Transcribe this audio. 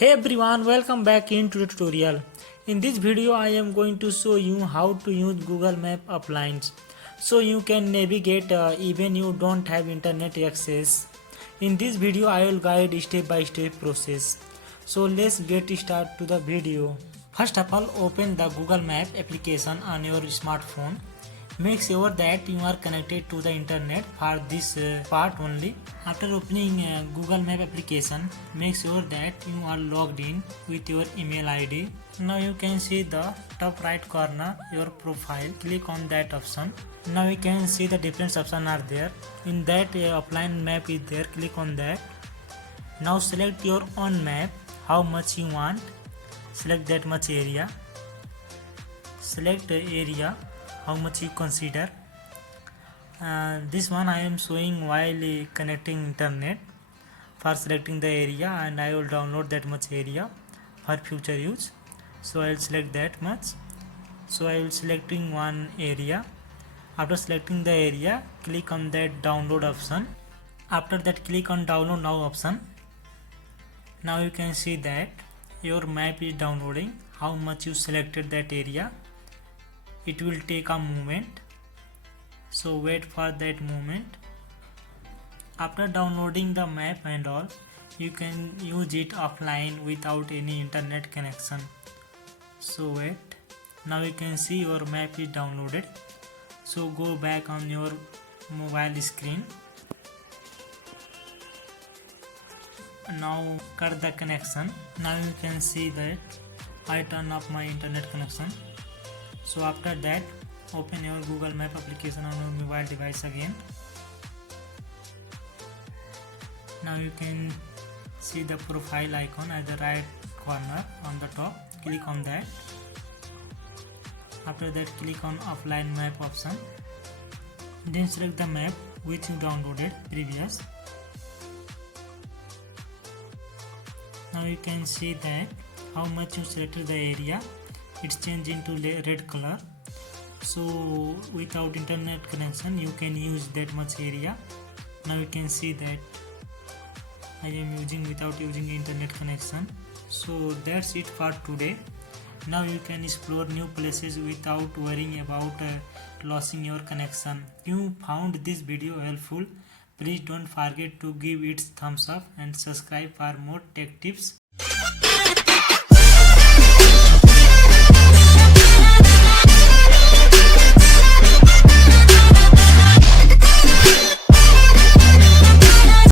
Hey everyone, welcome back into the tutorial. In this video I am going to show you how to use Google Map Appliance so you can navigate even you don't have internet access. In this video I will guide step by step process. So let's get started to the video. First of all, open the Google Map application on your smartphone. Make sure that you are connected to the internet for this part only. After opening Google Map application, make sure that you are logged in with your email ID. Now you can see the top right corner your profile. Click on that option. Now you can see the different options are there. In that offline map is there. Click on that. Now select your own map. How much you want. Select that much area. Select the area. How much you consider. This one I am showing while connecting internet for selecting the area, and I will download that much area for future use. So I will select that much. So I will selecting one area. After selecting the area, click on that download option. After that, click on download now option. Now you can see that your map is downloading. How much you selected that area. It will take a moment, so wait for that moment. After downloading the map and all, you can use it offline without any internet connection. So wait. Now you can see your map is downloaded. So go back on your mobile screen. Now cut the connection. Now you can see that I turn off my internet connection. So after that, open your Google Map application on your mobile device again. Now you can see the profile icon at the right corner on the top. Click on that. After that, click on offline map option. Then select the map which you downloaded previous. Now you can see that how much you selected the area. It's changed into red color. So without internet connection you can use that much area. Now you can see that I am using without using internet connection. So that's it for today. Now you can explore new places without worrying about losing your connection. If you found this video helpful, please don't forget to give it thumbs up and subscribe for more tech tips.